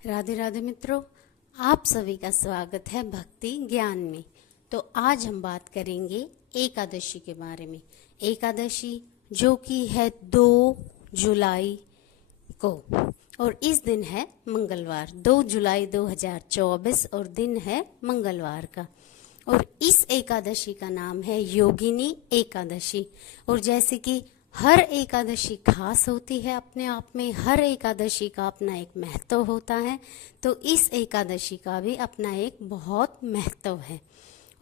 राधे राधे मित्रों, आप सभी का स्वागत है भक्ति ज्ञान में। तो आज हम बात करेंगे एकादशी के बारे में। एकादशी जो कि है 2 जुलाई को, और इस दिन है मंगलवार, 2 जुलाई 2024, और दिन है मंगलवार का। और इस एकादशी का नाम है योगिनी एकादशी। और जैसे कि हर एकादशी खास होती है अपने आप में, हर एकादशी का अपना एक महत्व होता है, तो इस एकादशी का भी अपना एक बहुत महत्व है।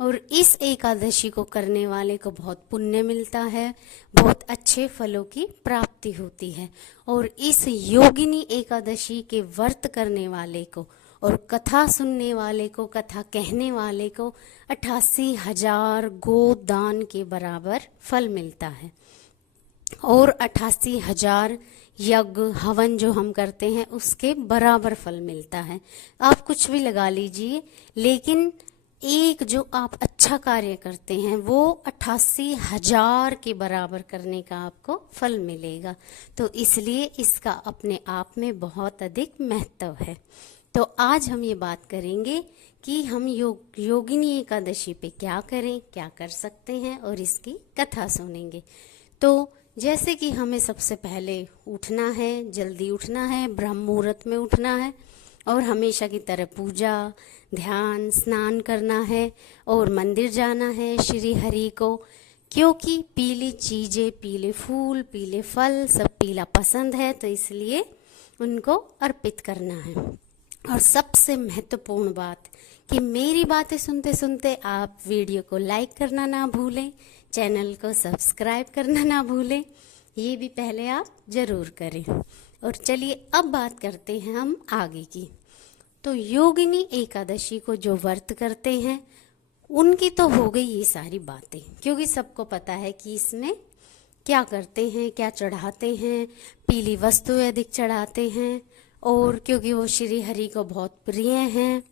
और इस एकादशी को करने वाले को बहुत पुण्य मिलता है, बहुत अच्छे फलों की प्राप्ति होती है। और इस योगिनी एकादशी के व्रत करने वाले को और कथा सुनने वाले को, कथा कहने वाले को 88,000 गोदान के बराबर फल मिलता है। और 88,000 यज्ञ हवन जो हम करते हैं उसके बराबर फल मिलता है। आप कुछ भी लगा लीजिए, लेकिन एक जो आप अच्छा कार्य करते हैं वो 88,000 के बराबर करने का आपको फल मिलेगा। तो इसलिए इसका अपने आप में बहुत अधिक महत्व है। तो आज हम ये बात करेंगे कि हम योगिनी एकादशी पे क्या करें, क्या कर सकते हैं, और इसकी कथा सुनेंगे। तो जैसे कि हमें सबसे पहले उठना है, जल्दी उठना है, ब्रह्म मुहूर्त में उठना है, और हमेशा की तरह पूजा, ध्यान, स्नान करना है, और मंदिर जाना है श्री हरि को, क्योंकि पीली चीज़ें, पीले फूल, पीले फल, सब पीला पसंद है, तो इसलिए उनको अर्पित करना है। और सबसे महत्वपूर्ण बात कि मेरी बातें सुनते सुनते आप वीडियो को लाइक करना ना भूलें, चैनल को सब्सक्राइब करना ना भूलें, ये भी पहले आप ज़रूर करें। और चलिए अब बात करते हैं हम आगे की। तो योगिनी एकादशी को जो व्रत करते हैं उनकी तो हो गई ये सारी बातें, क्योंकि सबको पता है कि इसमें क्या करते हैं, क्या चढ़ाते हैं। पीली वस्तुएं अधिक चढ़ाते हैं, और क्योंकि वो श्री हरि को बहुत प्रिय हैं।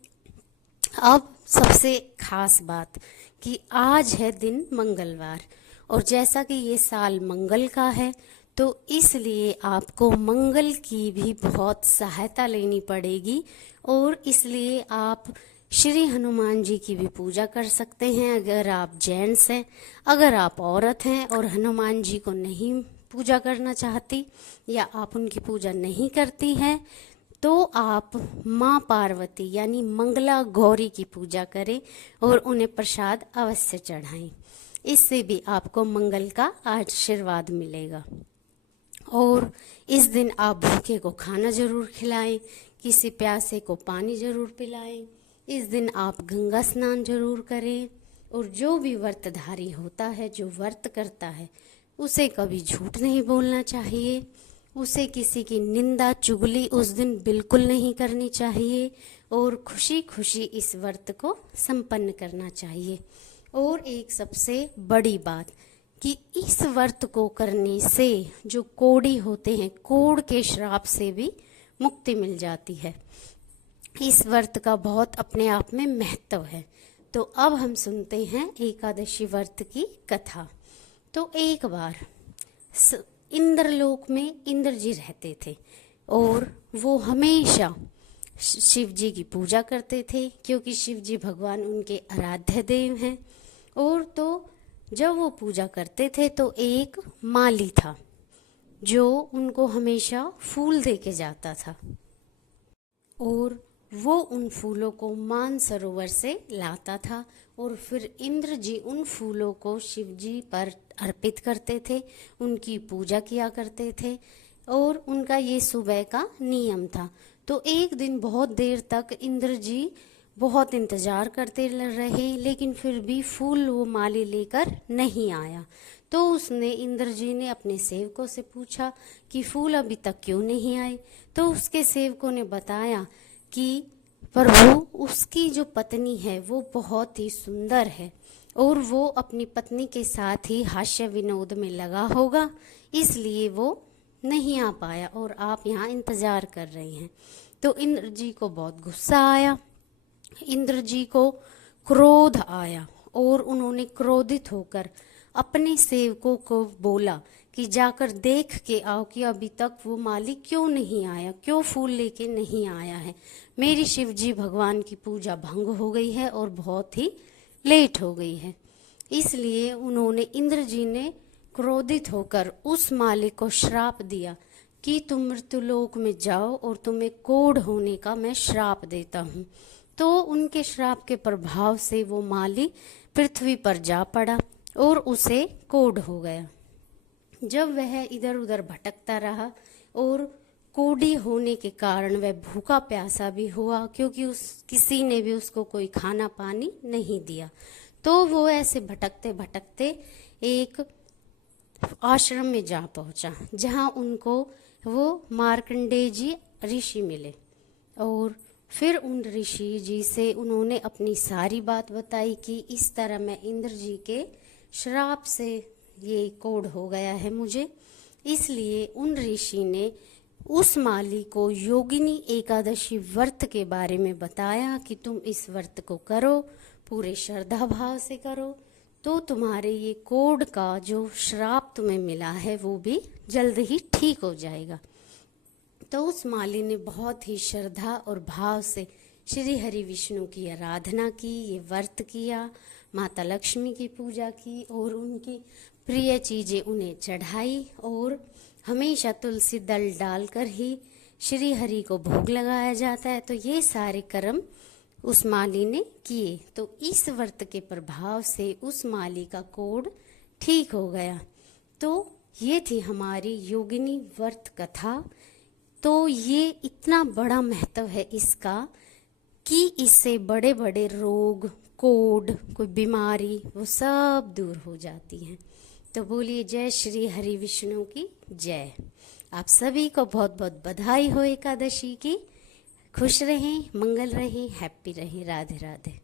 अब सबसे खास बात कि आज है दिन मंगलवार, और जैसा कि ये साल मंगल का है, तो इसलिए आपको मंगल की भी बहुत सहायता लेनी पड़ेगी। और इसलिए आप श्री हनुमान जी की भी पूजा कर सकते हैं अगर आप जेंट्स हैं। अगर आप औरत हैं और हनुमान जी को नहीं पूजा करना चाहती या आप उनकी पूजा नहीं करती हैं, तो आप माँ पार्वती यानी मंगला गौरी की पूजा करें और उन्हें प्रसाद अवश्य चढ़ाएं। इससे भी आपको मंगल का आशीर्वाद मिलेगा। और इस दिन आप भूखे को खाना जरूर खिलाएं, किसी प्यासे को पानी जरूर पिलाएं। इस दिन आप गंगा स्नान जरूर करें। और जो भी व्रतधारी होता है, जो व्रत करता है, उसे कभी झूठ नहीं बोलना चाहिए, उसे किसी की निंदा चुगली उस दिन बिल्कुल नहीं करनी चाहिए, और खुशी खुशी इस व्रत को संपन्न करना चाहिए। और एक सबसे बड़ी बात कि इस व्रत को करने से जो कोढ़ी होते हैं, कोढ़ के श्राप से भी मुक्ति मिल जाती है। इस व्रत का बहुत अपने आप में महत्व है। तो अब हम सुनते हैं एकादशी व्रत की कथा। तो एक बार इंद्रलोक में इंद्र जी रहते थे, और वो हमेशा शिव जी की पूजा करते थे, क्योंकि शिव जी भगवान उनके आराध्य देव हैं। और तो जब वो पूजा करते थे तो एक माली था जो उनको हमेशा फूल दे के जाता था, और वो उन फूलों को मानसरोवर से लाता था, और फिर इंद्र जी उन फूलों को शिव जी पर अर्पित करते थे, उनकी पूजा किया करते थे, और उनका ये सुबह का नियम था। तो एक दिन बहुत देर तक इंद्र जी बहुत इंतज़ार करते रहे, लेकिन फिर भी फूल वो माली लेकर नहीं आया। तो उसने, इंद्र जी ने अपने सेवकों से पूछा कि फूल अभी तक क्यों नहीं आए। तो उसके सेवकों ने बताया कि प्रभु, उसकी जो पत्नी है वो बहुत ही सुंदर है, और वो अपनी पत्नी के साथ ही हास्य विनोद में लगा होगा, इसलिए वो नहीं आ पाया, और आप यहाँ इंतज़ार कर रहे हैं। तो इंद्र जी को बहुत गुस्सा आया, इंद्र जी को क्रोध आया, और उन्होंने क्रोधित होकर अपने सेवकों को बोला कि जाकर देख के आओ कि अभी तक वो माली क्यों नहीं आया, क्यों फूल लेके नहीं आया है। मेरी शिव जी भगवान की पूजा भंग हो गई है और बहुत ही लेट हो गई है। इसलिए उन्होंने, इंद्र जी ने क्रोधित होकर उस माली को श्राप दिया कि तुम मृत्युलोक में जाओ और तुम्हें कोढ़ होने का मैं श्राप देता हूँ। तो उनके श्राप के प्रभाव से वो माली पृथ्वी पर जा पड़ा और उसे कोढ़ हो गया। जब वह इधर उधर भटकता रहा और कोढ़ी होने के कारण वह भूखा प्यासा भी हुआ, क्योंकि किसी ने भी उसको कोई खाना पानी नहीं दिया। तो वो ऐसे भटकते भटकते एक आश्रम में जा पहुंचा, जहां उनको वो मार्कंडेय जी ऋषि मिले और फिर उन ऋषि जी से उन्होंने अपनी सारी बात बताई कि इस तरह मैं इंद्र जी के श्राप से ये कोढ़ हो गया है मुझे। इसलिए उन ऋषि ने उस माली को योगिनी एकादशी व्रत के बारे में बताया कि तुम इस व्रत को करो, पूरे श्रद्धा भाव से करो, तो तुम्हारे ये कोढ़ का जो श्राप तुम्हें मिला है वो भी जल्द ही ठीक हो जाएगा। तो उस माली ने बहुत ही श्रद्धा और भाव से श्री हरि विष्णु की आराधना की, ये व्रत किया, माता लक्ष्मी की पूजा की और उनकी प्रिय चीज़ें उन्हें चढ़ाई और हमेशा तुलसी दल डालकर ही श्री हरि को भोग लगाया जाता है। तो ये सारे कर्म उस माली ने किए। तो इस व्रत के प्रभाव से उस माली का कोढ़ ठीक हो गया। तो ये थी हमारी योगिनी व्रत कथा। तो ये इतना बड़ा महत्व है इसका कि इससे बड़े बड़े रोग, कोढ़, कोई बीमारी, वो सब दूर हो जाती हैं। तो बोलिए जय श्री हरि विष्णु की जय। आप सभी को बहुत बहुत बधाई हो एकादशी की। खुश रहें, मंगल रहें, हैप्पी रहें। राधे राधे।